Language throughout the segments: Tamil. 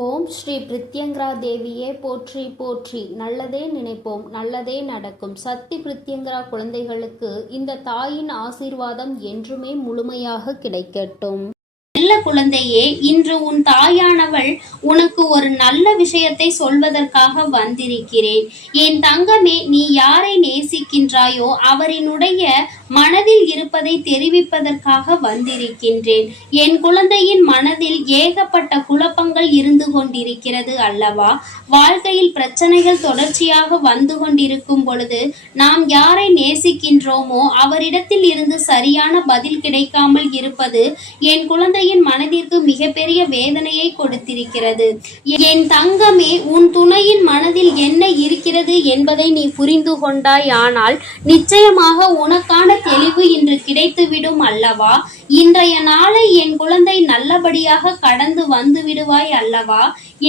ஓம் ஸ்ரீ பிரித்யங்கரா தேவியே போற்றி போற்றி. நல்லதே நினைப்போம், நல்லதே நடக்கும். சக்தி பிரித்யங்கரா குழந்தைகளுக்கு இந்த தாயின் ஆசீர்வாதம் என்றுமே முழுமையாக கிடைக்கட்டும். நல்ல குழந்தையே, இன்று உன் தாயானவள் உனக்கு ஒரு நல்ல விஷயத்தை சொல்வதற்காக வந்திருக்கிறேன். என் தங்கமே, நீ யாரை நேசிக்கின்றாயோ அவரினுடைய மனதில் இருப்பதை தெரிவிப்பதற்காக வந்திருக்கின்றேன். என் குழந்தையின் மனதில் ஏகப்பட்ட குழப்பங்கள் இருந்து கொண்டிருக்கிறது அல்லவா? வாழ்க்கையில் பிரச்சனைகள் தொடர்ச்சியாக வந்து கொண்டிருக்கும் பொழுது நாம் யாரை நேசிக்கின்றோமோ அவரிடத்தில் இருந்து சரியான பதில் கிடைக்காமல் இருப்பது என் குழந்தையின் மனதிற்கு மிகப்பெரிய வேதனையை கொடுத்திருக்கிறது. என் தங்கமே, உன் துணையின் மனதில் என்ன இருக்கிறது என்பதை நீ புரிந்து கொண்டாயானால் நிச்சயமாக உனக்கான தெளிவு இன்று கிடைத்துவிடும் அல்லவா? இன்றைய நாளை என் குழந்தை நல்லபடியாக கடந்து வந்து விடுவாய் அல்லவா?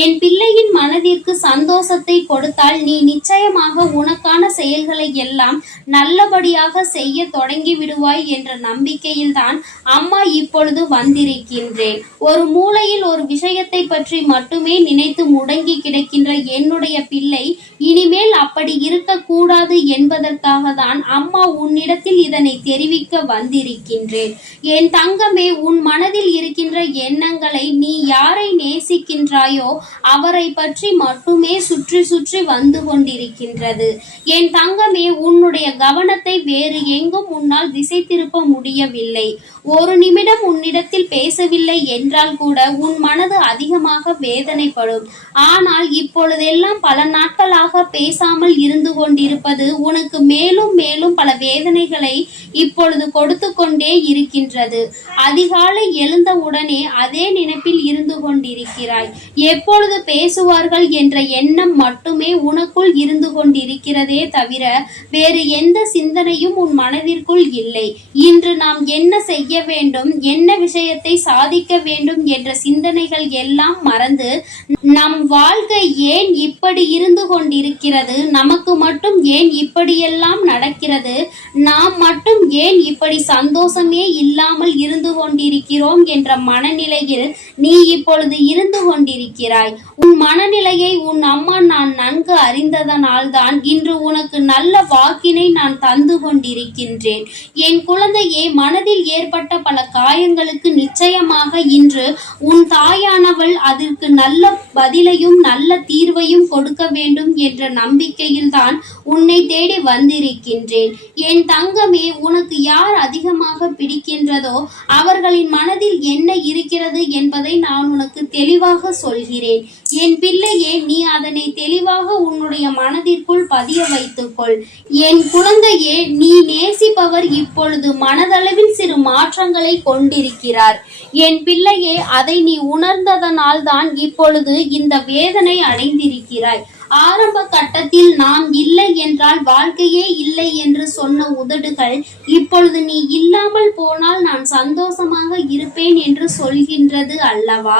என் பிள்ளையின் மனதிற்கு சந்தோஷத்தை கொடுத்தால் நீ நிச்சயமாக உனக்கான செயல்களை எல்லாம் நல்லபடியாக செய்ய தொடங்கி விடுவாய் என்ற நம்பிக்கையில் தான் அம்மா இப்பொழுது வந்திருக்கின்றேன். ஒரு மூலையில் ஒரு விஷயத்தை பற்றி மட்டுமே நினைத்து முடங்கி கிடக்கின்ற என்னுடைய பிள்ளை இனிமேல் அப்படி இருக்கக்கூடாது என்பதற்காக தான் அம்மா உன்னிடத்தில் இதனை தெரிவிக்க வந்திருக்கின்றேன். என் தங்கமே, உன் மனதில் இருக்கின்ற எண்ணங்களை நீ யாரை நேசிக்கின்றாயோ அவரை பற்றி மட்டுமே சுற்றி சுற்றி வந்து கொண்டிருக்கின்றது. என் தங்கமே, உன்னுடைய கவனத்தை வேறு எங்கும் உன்னால் திசை திருப்ப முடியவில்லை. ஒரு நிமிடம் உன்னிடத்தில் பேசவில்லை என்றால் கூட உன் மனது அதிகமாக வேதனைப்படும். ஆனால் இப்பொழுதெல்லாம் பல நாட்களாக பேசாமல் இருந்து கொண்டிருப்பது உனக்கு மேலும் மேலும் பல வேதனைகளை இப்பொழுது கொடுத்து கொண்டே இருக்கின்றது. அதிகாலை எழுந்தவுடனே அதே நினைப்பில் இருந்து கொண்டிருக்கிறாய். எப்பொழுது பேசுவார்கள் என்ற எண்ணம் மட்டுமே உனக்குள் இருந்து கொண்டிருக்கிறதே தவிர வேறு எந்த சிந்தனையும் உன் மனதிற்குள் இல்லை. இன்று நாம் என்ன செய்ய வேண்டும், என்ன விஷயத்தை சாதிக்க வேண்டும் என்ற சிந்தனைகள் எல்லாம் மறந்து நம் வாழ்க்கை ஏன் இப்படி இருந்து கொண்டிருக்கிறது, நமக்கு மட்டும் ஏன் இப்படியெல்லாம் நடக்கிறது, நாம் மட்டும் ஏன் இப்படி சந்தோஷமே இல்லாமல் இருந்து கொண்டிருக்கிறோம் என்ற மனநிலையில் நீ இப்பொழுது இருந்து கொண்டிருக்கிறாய். உன் மனநிலையை உன் அம்மா நான் நன்கு அறிந்ததனால் தான் இன்று உனக்கு நல்ல வாக்கினை நான் தந்து கொண்டிருக்கின்றேன். என் குழந்தையே, மனதில் ஏற்பட்ட பல காயங்களுக்கு நிச்சயமாக இன்று உன் தாயானவள் அதற்கு நல்ல பதிலையும் நல்ல தீர்வையும் கொடுக்க வேண்டும் என்ற நம்பிக்கையில் தான் உன்னை தேடி வந்திருக்கின்றேன். என் தங்கமே, உனக்கு யார் அதிகமாக பிடிக்கின்றதோ அவர்களின் மனதில் என்ன இருக்கிறது என்பதை நான் உனக்கு தெளிவாக சொல்கிறேன். என் பிள்ளையே, நீ அதனை தெளிவாக உன்னுடைய மனதிற்குள் பதிய வைத்துக்கொள். என் குழந்தையே, நீ நேசிப்பவர் இப்பொழுது மனதளவில் சிறு மாற்றங்களை கொண்டிருக்கிறார். என் பிள்ளையே, அதை நீ உணர்ந்ததனால் தான் இப்பொழுது இந்த வேதனை அடைந்திருக்கிறாய். ஆரம்ப கட்டத்தில் நாம் இல்லை என்றால் வாழ்க்கையே இல்லை என்று சொன்ன உதடுகள் இப்பொழுது நீ இல்லாமல் போனால் நான் சந்தோஷமாக இருப்பேன் என்று சொல்கின்றது அல்லவா?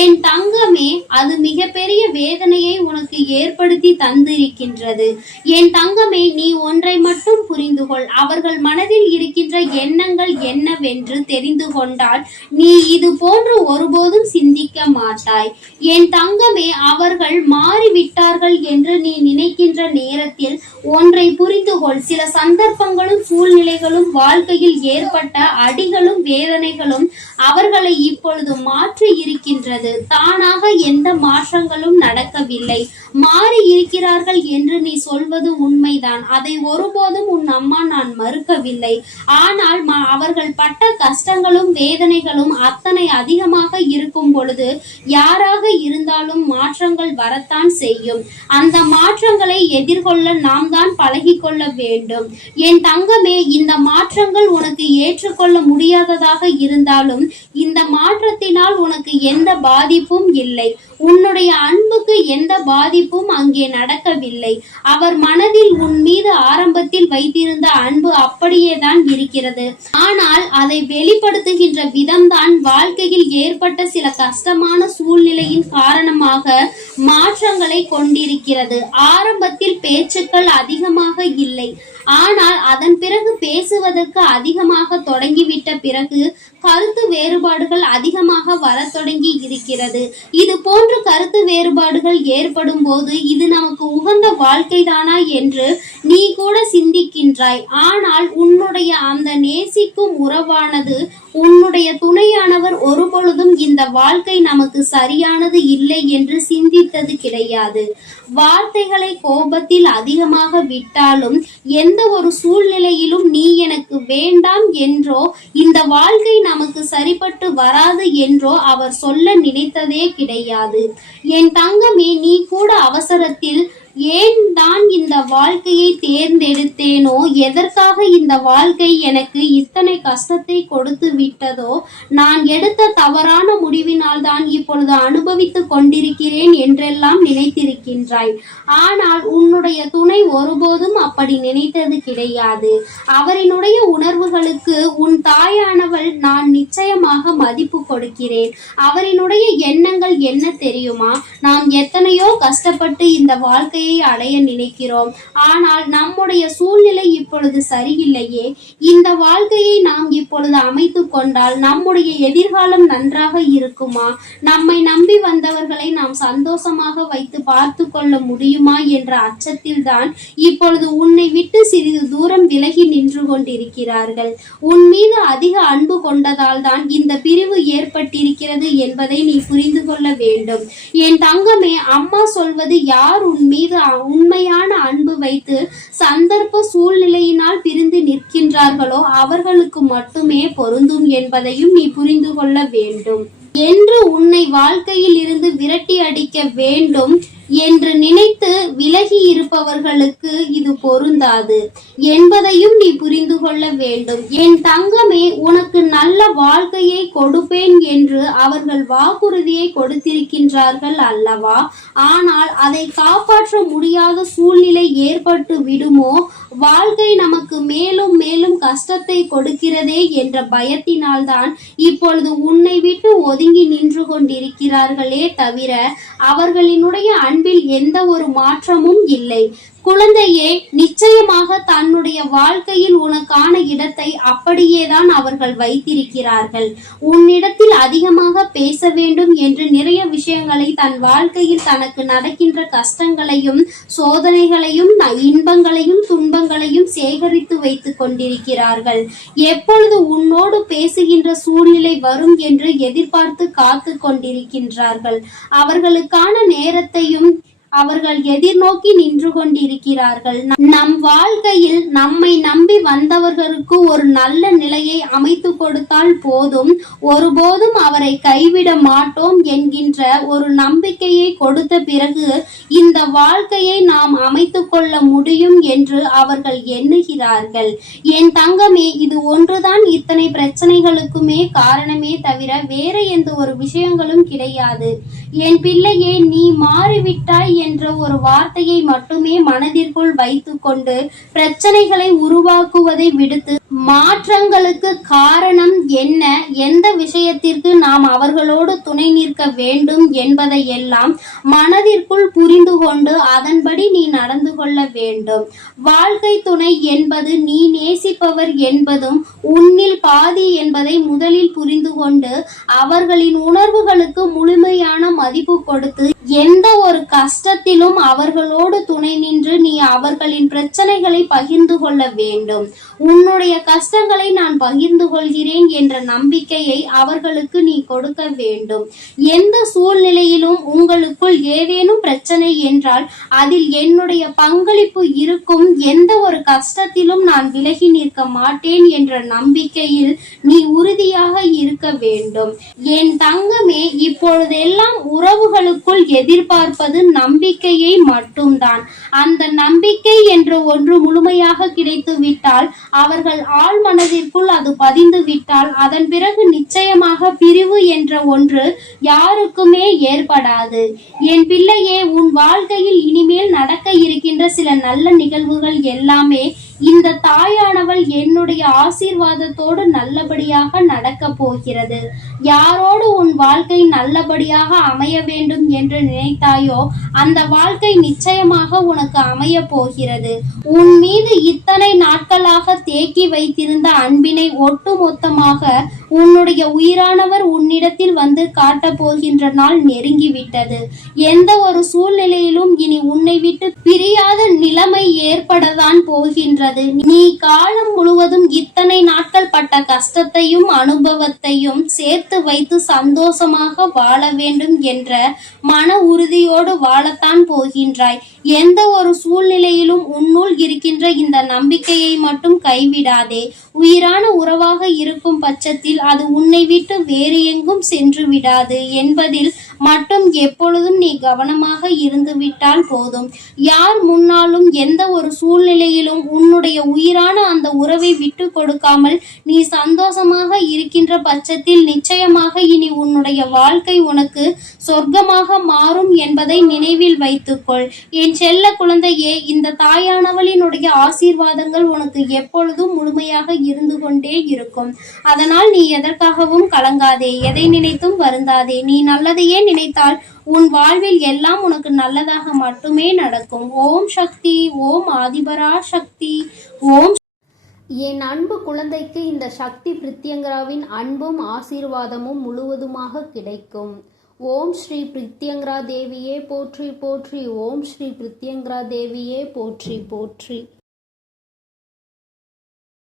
என் தங்கமே, அது மிகப்பெரிய வேதனையை உனக்கு ஏற்படுத்தி தந்திருக்கின்றது. என் தங்கமே, நீ ஒன்றை மட்டும் புரிந்து கொள். அவர்கள் மனதில் இருக்கின்ற எண்ணங்கள் என்னவென்று தெரிந்து கொண்டால் நீ இது போன்று ஒருபோதும் சிந்திக்க மாட்டாய். என் தங்கமே, அவர்கள் மாறிவிட்டார்கள் என்று நீ நினைக்கின்ற நேரத்தில் ஒன்றை புரிந்து கொள். சில சந்தர்ப்பங்களும் சூழ்நிலைகளும் வாழ்க்கையில் ஏற்பட்ட அடிகளும் வேதனைகளும் அவர்களை இப்பொழுது மாற்றி இருக்கின்றது. தானாக எந்த மாற்றங்களும் நடக்கவில்லை. மாறி இருக்கிறார்கள் என்று நீ சொல்வது உண்மைதான். அதை ஒருபோதும் உன் அம்மா நான் மறுக்கவில்லை. ஆனால் அவர்கள் பட்ட கஷ்டங்களும் வேதனைகளும் அத்தனை அதிகமாக இருக்கும் பொழுது யாராக இருந்தாலும் மாற்றங்கள் வரத்தான் செய்யும். அந்த மாற்றங்களை எதிர்கொள்ள நாம் தான் பழகி கொள்ள வேண்டும். என் தங்கமே, இந்த மாற்றங்கள் உனக்கு ஏற்றுக்கொள்ள முடியாததாக இருந்தாலும் இந்த மாற்றத்தினால் உனக்கு எந்த பாதிப்பும் இல்லை. உன்னுடைய அன்புக்கு எந்த பாதிப்பும் அங்கே நடக்கவில்லை. அவர் மனதில் உன் மீது ஆரம்பத்தில் வைத்திருந்த அன்பு அப்படியே தான் இருக்கிறது. ஆனால் அதை வெளிப்படுத்துகின்ற விதம்தான் வாழ்க்கையில் ஏற்பட்ட சில கஷ்டமான சூழ்நிலையின் காரணமாக மாற்றங்களை கொண்டிருக்கிறது. ஆரம்பத்தில் பேச்சுக்கள் அதிகமாக இல்லை. ஆனால் அதன் பிறகு பேசுவதற்கு அதிகமாக தொடங்கிவிட்ட பிறகு கருத்து வேறுபாடுகள் அதிகமாக வரத் தொடங்கி இருக்கிறது. இது போன்ற கருத்து வேறுபாடுகள் ஏற்படும் போது இது நமக்கு உகந்த வாழ்க்கைதானா என்று நீ கூட சிந்திக்கின்றாய். ஆனால் உன்னுடைய அந்த நேசிக்கும் உறவானது, உன்னுடைய துணையானவர் ஒருபொழுதும் இந்த வாழ்க்கை நமக்கு சரியானது இல்லை என்று சிந்தித்தது கிடையாது. வார்த்தைகளை கோபத்தில் அதிகமாக விட்டாலும் எந்த ஒரு சூழ்நிலையிலும் நீ எனக்கு வேண்டாம் என்றோ இந்த வாழ்க்கை நமக்கு சரிப்பட்டு வராது என்றோ அவர் சொல்ல நினைத்ததே கிடையாது. என் தங்கமே, நீ கூட அவசரத்தில் ஏன் தான் இந்த வாழ்க்கையை தேர்ந்தெடுத்தேனோ, எதற்காக இந்த வாழ்க்கை எனக்கு இத்தனை கஷ்டத்தை கொடுத்து விட்டதோ, நான் எடுத்த தவறான முடிவினால் தான் இப்பொழுது அனுபவித்துக் கொண்டிருக்கிறேன் என்றெல்லாம் நினைத்திருக்கின்றாய். ஆனால் உன்னுடைய துணை ஒருபோதும் அப்படி நினைத்தது கிடையாது. அவரினுடைய உணர்வுகளுக்கு உன் தாயானவள் நான் நிச்சயமாக மதிப்பு கொடுக்கிறேன். அவரினுடைய எண்ணங்கள் என்ன தெரியுமா? நாம் எத்தனையோ கஷ்டப்பட்டு இந்த வாழ்க்கை அடைய நினைக்கிறோம். ஆனால் நம்முடைய சூழ்நிலை இப்பொழுது சரியில்லையே. இந்த வாழ்க்கையை நாம் இப்பொழுது அமைத்துக் கொண்டால் நம்முடைய எதிர்காலம் நன்றாக இருக்குமா? நம்மை நம்பி வந்தவர்களை நாம் சந்தோஷமாக வைத்து பார்த்து கொள்ள முடியுமா என்ற அச்சத்தில் தான் இப்பொழுது உன்னை விட்டு சிறிது தூரம் விலகி நின்று கொண்டிருக்கிறார்கள். உன் மீது அதிக அன்பு கொண்டதால் தான் இந்த பிரிவு ஏற்பட்டிருக்கிறது என்பதை நீ புரிந்து கொள்ள வேண்டும். என் தங்கமே, அம்மா சொல்வது யார் உன் மீது உண்மையான அன்பு வைத்து சந்தர்ப்ப சூழ்நிலையினால் பிரிந்து நிற்கின்றார்களோ அவர்களுக்கு மட்டுமே பொருந்தும் என்பதையும் நீ புரிந்து கொள்ள வேண்டும். என்று உன்னை வாழ்க்கையில் இருந்து விரட்டி அடிக்க வேண்டும் என்று நினைத்து விலகி இருப்பவர்களுக்கு இது பொருந்தாது என்பதையும் நீ புரிந்து கொள்ள வேண்டும். என் தங்கமே, உனக்கு நல்ல வாழ்க்கையை கொடுப்பேன் என்று அவர்கள் வாக்குறுதியை கொடுத்திருக்கின்றார்கள் அல்லவா? ஆனால் அதை காப்பாற்ற முடியாத சூழ்நிலை ஏற்பட்டு விடுமோ, வாழ்க்கை நமக்கு மேலும் மேலும் கஷ்டத்தை கொடுக்கிறதே என்ற பயத்தினால்தான் இப்பொழுது உன்னை விட்டு ஒதுங்கி நின்று கொண்டிருக்கிறார்களே தவிர அவர்களினுடைய அன்பில் எந்த ஒரு மாற்றமும் இல்லை. குழந்தையே, நிச்சயமாக தன்னுடைய வாழ்க்கையில் உனக்கான இடத்தை அப்படியேதான் அவர்கள் வைத்திருக்கிறார்கள். உன்னிடத்தில் அதிகமாக பேச வேண்டும் என்று நிறைய விஷயங்களை தன் வாழ்க்கையில் தனக்கு நடக்கின்ற கஷ்டங்களையும் சோதனைகளையும் இன்பங்களையும் துன்பங்களையும் சேகரித்து வைத்துக் கொண்டிருக்கிறார்கள். எப்பொழுது உன்னோடு பேசுகின்ற சூழ்நிலை வரும் என்று எதிர்பார்த்து காத்து கொண்டிருக்கின்றார்கள். அவர்களுக்கான நேரத்தையும் அவர்கள் எதிர்நோக்கி நின்று கொண்டிருக்கிறார்கள். நம் வாழ்க்கையில் நம்மை நம்பி வந்தவர்களுக்கு ஒரு நல்ல நிலையை அமைத்து கொடுத்தால் போதும், ஒருபோதும் அவரை கைவிட மாட்டோம் என்கின்ற ஒரு நம்பிக்கையை கொடுத்த பிறகு இந்த வாழ்க்கையை நாம் அமைத்து கொள்ள முடியும் என்று அவர்கள் எண்ணுகிறார்கள். என் தங்கமே, இது ஒன்றுதான் இத்தனை பிரச்சனைகளுக்குமே காரணமே தவிர வேற எந்த ஒரு விஷயங்களும் கிடையாது. என் பிள்ளையே, நீ மாறிவிட்டாய் என்ற ஒரு வார்த்தையை மட்டுமே மனதிற்குள் வைத்துக் கொண்டு பிரச்சனைகளை உருவாக்குவதை விடுத்து மாற்றங்களுக்கு காரணம் என்ன, எந்த விஷயத்திற்கு நாம் அவர்களோடு துணை நிற்க வேண்டும் என்பதை எல்லாம் மனதிற்குள் புரிந்து கொண்டு அதன்படி நீ நடந்து கொள்ள வேண்டும். வாழ்க்கை துணை என்பது நீ நேசிப்பவர் என்பதும் உன்னில் பாதி என்பதை முதலில் புரிந்து கொண்டு அவர்களின் உணர்வுகளுக்கு முழுமையான மதிப்பு கொடுத்து எந்த ஒரு கஷ்டத்திலும் அவர்களோடு துணை நின்று நீ அவர்களின் பிரச்சனைகளை பகிர்ந்து கொள்ள வேண்டும். உன்னுடைய கஷ்டங்களை நான் பகிர்ந்து கொள்கிறேன் என்ற நம்பிக்கையை அவர்களுக்கு நீ கொடுக்க வேண்டும். எந்த சூழ்நிலையிலும் உங்களுக்குள் ஏதேனும் பிரச்சனை என்றால் அதில் என்னுடைய பங்களிப்பு இருக்கும், எந்த ஒரு கஷ்டத்திலும் நான் விலகி நிற்க மாட்டேன் என்ற நம்பிக்கையில் நீ உறுதியாக இருக்க வேண்டும். என் தங்கமே, இப்பொழுதெல்லாம் உறவுகளுக்குள் எதிர்பார்ப்பது நம்பிக்கையை மட்டும்தான். அந்த நம்பிக்கை என்ற ஒன்று முழுமையாக கிடைத்து விட்டால், அவர்கள் ஆழ் மனதிற்குள் அது பதிந்து விட்டால், அதன் பிறகு நிச்சயமாக பிரிவு என்ற ஒன்று யாருக்குமே ஏற்படாது. என் பிள்ளையே, உன் வாழ்க்கையில் இனிமேல் நடக்க இருக்கின்ற சில நல்ல நிகழ்வுகள் எல்லாமே இந்த தாயானவள் என்னுடைய ஆசீர்வாதத்தோடு நல்லபடியாக நடக்க போகிறது. யாரோடு உன் வாழ்க்கை நல்லபடியாக அமைய வேண்டும் என்று நினைத்தாயோ அந்த வாழ்க்கை நிச்சயமாக உனக்கு அமைய போகிறது. உன் மீது இத்தனை நாட்களாக தேக்கி வைத்திருந்த அன்பினை ஒட்டுமொத்தமாக உன்னுடைய உயிரானவர் உன்னிடத்தில் வந்து காட்டப் போகின்ற நாள் நெருங்கிவிட்டது. எந்த ஒரு சூழ்நிலையிலும் இனி உன்னை விட்டு பிரியாத நிலைமை ஏற்படத்தான் போகின்றது. நீ காலம் முழுவதும் இத்தனை நாட்கள் பட்ட கஷ்டத்தையும் அனுபவத்தையும் சேர்த்து வைத்து சந்தோஷமாக வாழ வேண்டும் என்ற மன உறுதியோடு வாழத்தான் போகின்றாய். எந்த ஒரு சூழ்நிலையிலும் உன்னுள் இருக்கின்ற இந்த நம்பிக்கையை மட்டும் கைவிடாதே. உயிரான உறவாக இருக்கும் பட்சத்தில் அது உன்னை விட்டு வேறு எங்கும் சென்று விடாது என்பதில் மட்டும் எப்பொழுதும் நீ கவனமாக இருந்து விட்டால் போதும். யார் முன்னாலும் எந்த ஒரு சூழ்நிலையிலும் உன்னுடைய உயிரான அந்த உறவை விட்டு கொடுக்காமல் நீ சந்தோஷமாக இருக்கின்ற பட்சத்தில் நிச்சயமாக இனி உன்னுடைய வாழ்க்கை உனக்கு சொர்க்கமாக மாறும் என்பதை நினைவில் வைத்துக்கொள். என் செல்ல குழந்தையே, இந்த தாயானவளினுடைய ஆசீர்வாதங்கள் உனக்கு எப்பொழுதும் முழுமையாக இருந்து கொண்டே இருக்கும். அதனால் நீ எதற்காகவும் கலங்காதே, எதை நினைத்தும் வருந்தாதே. நீ நல்லதையே நினைத்தால் உன் வாழ்வில் எல்லாம் உனக்கு நல்லதாக மட்டுமே நடக்கும். ஓம் சக்தி, ஓம் ஆதிபரா சக்தி, ஓம். என் அன்பு குழந்தைக்கு இந்த சக்தி பிரித்யங்கராவின் அன்பும் ஆசீர்வாதமும் முழுவதுமாக கிடைக்கும். ஓம் ஸ்ரீ பிரித்யங்கரா தேவியே போற்றி போற்றி. ஓம் ஸ்ரீ பிரித்யங்கரா தேவியே போற்றி போற்றி.